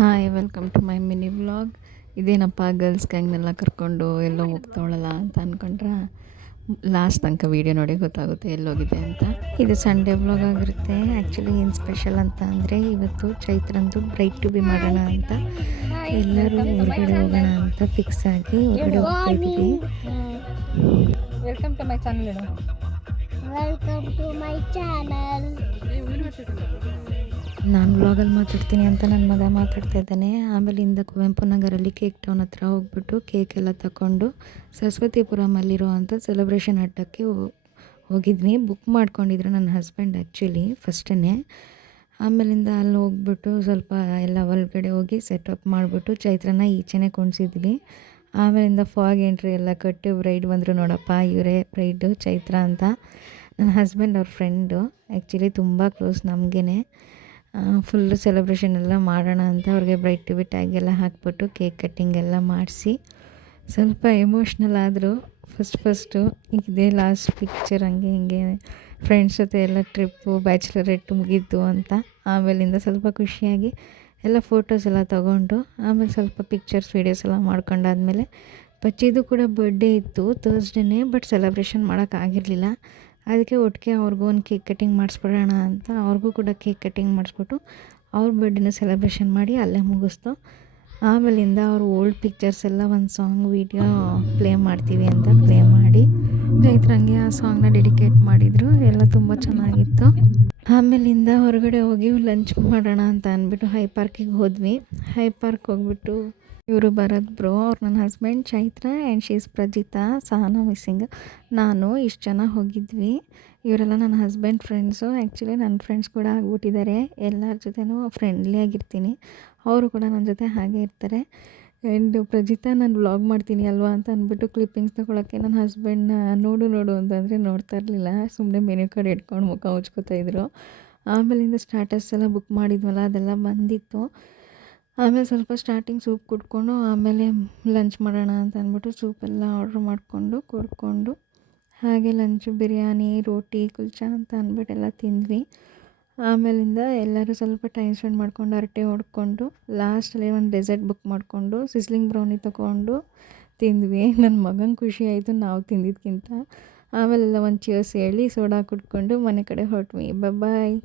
Hi welcome to my mini vlog. ಇದೇನಪ್ಪ girls ಗ್ಯಾಂಗ್ನೆಲ್ಲ ಕರ್ಕೊಂಡು ಎಲ್ಲೋ ಹೋಗ್ತಾವಳಲ್ಲ ಅಂತ ಅಂದ್ಕೊಂಡ್ರೆ ಲಾಸ್ಟ್ ತನಕ ವೀಡಿಯೋ ನೋಡಿ ಗೊತ್ತಾಗುತ್ತೆ ಎಲ್ಲೋಗಿದೆ ಅಂತ. ಇದು ಸಂಡೇ ವ್ಲಾಗ್ ಆಗಿರುತ್ತೆ. ಆ್ಯಕ್ಚುಲಿ ಏನು ಸ್ಪೆಷಲ್ ಅಂತ ಅಂದರೆ ಇವತ್ತು ಚೈತ್ರಂದು ಬ್ರೈಟ್ ಟು ಬಿ ಮಾಡೋಣ ಅಂತ ಎಲ್ಲರೂ ಹೊರಗಡೆ ಹೋಗೋಣ ಅಂತ ಫಿಕ್ಸ್ ಆಗಿ ಹೊರಗಡೆ ಹೋಗ್ತಾ ಇದ್ದೀವಿ. Welcome to my channel. Welcome to my channel. ನಾನು ವ್ಲಾಗಲ್ಲಿ ಮಾತಾಡ್ತೀನಿ ಅಂತ ನನ್ನ ಮಗ ಮಾತಾಡ್ತಾ ಇದ್ದಾನೆ. ಆಮೇಲಿಂದ ಕುವೆಂಪು ನಗರಲ್ಲಿ ಕೇಕ್ ಟೌನ್ ಹತ್ರ ಹೋಗ್ಬಿಟ್ಟು ಕೇಕ್ ಎಲ್ಲ ತಗೊಂಡು ಸರಸ್ವತಿಪುರಮಲ್ಲಿರೋ ಅಂಥ ಸೆಲೆಬ್ರೇಷನ್ ಅಡ್ಡಕ್ಕೆ ಹೋಗಿದ್ವಿ. ಬುಕ್ ಮಾಡ್ಕೊಂಡಿದ್ರು ನನ್ನ ಹಸ್ಬೆಂಡ್ ಆ್ಯಕ್ಚುಲಿ ಫಸ್ಟೇ. ಆಮೇಲಿಂದ ಅಲ್ಲಿ ಹೋಗ್ಬಿಟ್ಟು ಸ್ವಲ್ಪ ಎಲ್ಲ ಒಳಗಡೆ ಹೋಗಿ ಸೆಟಪ್ ಮಾಡಿಬಿಟ್ಟು ಚೈತ್ರನ ಈಚೆನೇ ಕುಣಿಸಿದ್ವಿ. ಆಮೇಲಿಂದ ಫಾಗ್ ಎಂಟ್ರಿ ಎಲ್ಲ ಕಟ್ಟಿ ಬ್ರೈಡ್ ಬಂದರು. ನೋಡಪ್ಪ ಇವರೇ ಬ್ರೈಡು ಚೈತ್ರ ಅಂತ. ನನ್ನ ಹಸ್ಬೆಂಡ್ ಅವ್ರ ಫ್ರೆಂಡು, ಆ್ಯಕ್ಚುಲಿ ತುಂಬ ಕ್ಲೋಸ್ ನಮಗೇ. ಫುಲ್ಲು ಸೆಲೆಬ್ರೇಷನ್ ಎಲ್ಲ ಮಾಡೋಣ ಅಂತ ಅವ್ರಿಗೆ ಬ್ರೈಟ್ ಟು ಬಿ ಟ್ಯಾಗ್ ಎಲ್ಲ ಹಾಕ್ಬಿಟ್ಟು ಕೇಕ್ ಕಟ್ಟಿಂಗ್ ಎಲ್ಲ ಮಾಡಿಸಿ ಸ್ವಲ್ಪ ಎಮೋಷ್ನಲ್ ಆದರು. ಫಸ್ಟು ಇದೇ ಲಾಸ್ಟ್ ಪಿಕ್ಚರ್, ಹಂಗೆ ಹಿಂಗೆ ಫ್ರೆಂಡ್ಸ್ ಜೊತೆ ಎಲ್ಲ ಟ್ರಿಪ್ಪು ಬ್ಯಾಚುಲರೇಟ್ ಮುಗೀತು ಅಂತ. ಆಮೇಲಿಂದ ಸ್ವಲ್ಪ ಖುಷಿಯಾಗಿ ಎಲ್ಲ ಫೋಟೋಸ್ ಎಲ್ಲ ತೊಗೊಂಡು ಆಮೇಲೆ ಸ್ವಲ್ಪ ಪಿಕ್ಚರ್ಸ್ ವೀಡಿಯೋಸ್ ಎಲ್ಲ ಮಾಡ್ಕೊಂಡಾದ್ಮೇಲೆ ಬಚ್ಚಿದು ಕೂಡ ಬರ್ಡೇ ಇತ್ತು ಥರ್ಸ್ಡೇನೇ. But celebration ಮಾಡೋಕ್ಕಾಗಿರಲಿಲ್ಲ. ಅದಕ್ಕೆ ಒಟ್ಟಿಗೆ ಅವ್ರಿಗೂ ಒಂದು ಕೇಕ್ ಕಟ್ಟಿಂಗ್ ಮಾಡಿಸ್ಬಿಡೋಣ ಅಂತ ಅವ್ರಿಗೂ ಕೂಡ ಕೇಕ್ ಕಟ್ಟಿಂಗ್ ಮಾಡಿಸ್ಬಿಟ್ಟು ಅವ್ರ ಬರ್ಡೇನ ಸೆಲೆಬ್ರೇಷನ್ ಮಾಡಿ ಅಲ್ಲೇ ಮುಗಿಸ್ತು. ಆಮೇಲಿಂದ ಅವರು ಓಲ್ಡ್ ಪಿಕ್ಚರ್ಸ್ ಎಲ್ಲ ಒಂದು ಸಾಂಗ್ ವೀಡಿಯೋ ಪ್ಲೇ ಮಾಡ್ತೀವಿ ಅಂತ ಪ್ಲೇ ಮಾಡಿ ಚೈತ್ರಂಗೆ ಆ ಸಾಂಗ್ನ ಡೆಡಿಕೇಟ್ ಮಾಡಿದರು. ಎಲ್ಲ ತುಂಬ ಚೆನ್ನಾಗಿತ್ತು. ಆಮೇಲಿಂದ ಹೊರಗಡೆ ಹೋಗಿ ಲಂಚ್ ಮಾಡೋಣ ಅಂತ ಅಂದ್ಬಿಟ್ಟು ಹೈ ಪಾರ್ಕಿಗೆ ಹೋದ್ವಿ. ಹೈ ಪಾರ್ಕ್ ಹೋಗ್ಬಿಟ್ಟು ಇವರು ಭರತ್ ಬ್ರೋ, ಅವ್ರು ನನ್ನ ಹಸ್ಬೆಂಡ್ ಚೈತ್ರ ಆ್ಯಂಡ್ ಶೀಸ್ ಪ್ರಜಿತಾ, ಸಹನಾ ಮಿಸ್ಸಿಂಗ್, ನಾನು ಇಷ್ಟು ಜನ ಹೋಗಿದ್ವಿ. ಇವರೆಲ್ಲ ನನ್ನ ಹಸ್ಬೆಂಡ್ ಫ್ರೆಂಡ್ಸು. ಆ್ಯಕ್ಚುಲಿ ನನ್ನ ಫ್ರೆಂಡ್ಸ್ ಕೂಡ ಆಗ್ಬಿಟ್ಟಿದ್ದಾರೆ. ಎಲ್ಲರ ಜೊತೆನೂ ಫ್ರೆಂಡ್ಲಿ ಆಗಿರ್ತೀನಿ, ಅವರು ಕೂಡ ನನ್ನ ಜೊತೆ ಹಾಗೆ ಇರ್ತಾರೆ. ಆ್ಯಂಡ್ ಪ್ರಜಿತಾ ನಾನು ವ್ಲಾಗ್ ಮಾಡ್ತೀನಿ ಅಲ್ವಾ ಅಂತ ಅಂದ್ಬಿಟ್ಟು ಕ್ಲಿಪ್ಪಿಂಗ್ಸ್ ತೊಗೊಳಕ್ಕೆ ನನ್ನ ಹಸ್ಬೆಂಡ್ನ ನೋಡು ಅಂತಂದರೆ ನೋಡ್ತಾ ಇರಲಿಲ್ಲ. ಸುಮ್ಮನೆ ಮೆನು ಕಾರ್ಡ್ ಇಟ್ಕೊಂಡು ಮುಖ ಮುಚ್ಕೋತಾಯಿದ್ರು. ಆಮೇಲಿಂದ ಸ್ಟಾರ್ಟರ್ಸ್ ಎಲ್ಲ ಬುಕ್ ಮಾಡಿದ್ವಲ್ಲ ಅದೆಲ್ಲ ಬಂದಿತ್ತು. ಆಮೇಲೆ ಸ್ವಲ್ಪ ಸ್ಟಾರ್ಟಿಂಗ್ ಸೂಪ್ ಕುಡ್ಕೊಂಡು ಆಮೇಲೆ ಲಂಚ್ ಮಾಡೋಣ ಅಂತ ಅಂದ್ಬಿಟ್ಟು ಸೂಪೆಲ್ಲ ಆರ್ಡ್ರ್ ಮಾಡಿಕೊಂಡು ಕುಡ್ಕೊಂಡು ಹಾಗೆ ಲಂಚು ಬಿರಿಯಾನಿ ರೋಟಿ ಕುಲ್ಚಾ ಅಂತ ಅಂದ್ಬಿಟ್ಟೆಲ್ಲ ತಿಂದ್ವಿ. ಆಮೇಲಿಂದ ಎಲ್ಲರೂ ಸ್ವಲ್ಪ ಟೈಮ್ ಸ್ಪೆಂಡ್ ಮಾಡ್ಕೊಂಡು ಹರಟೆ ಹೊಡ್ಕೊಂಡು ಲಾಸ್ಟಲ್ಲಿ ಒಂದು ಡೆಸರ್ಟ್ ಬುಕ್ ಮಾಡಿಕೊಂಡು ಸಿಸ್ಲಿಂಗ್ ಬ್ರೌನಿ ತೊಗೊಂಡು ತಿಂದ್ವಿ. ನನ್ನ ಮಗಂಗೆ ಖುಷಿ ಆಯಿತು ನಾವು ತಿಂದಿದ್ದಕ್ಕಿಂತ. ಆಮೇಲೆಲ್ಲ ಒಂದು ಚೇರ್ಸ್ ಹೇಳಿ ಸೋಡಾ ಕುಡ್ಕೊಂಡು ಮನೆ ಕಡೆ ಹೊರಟ್ವಿ. ಬಾಯ್.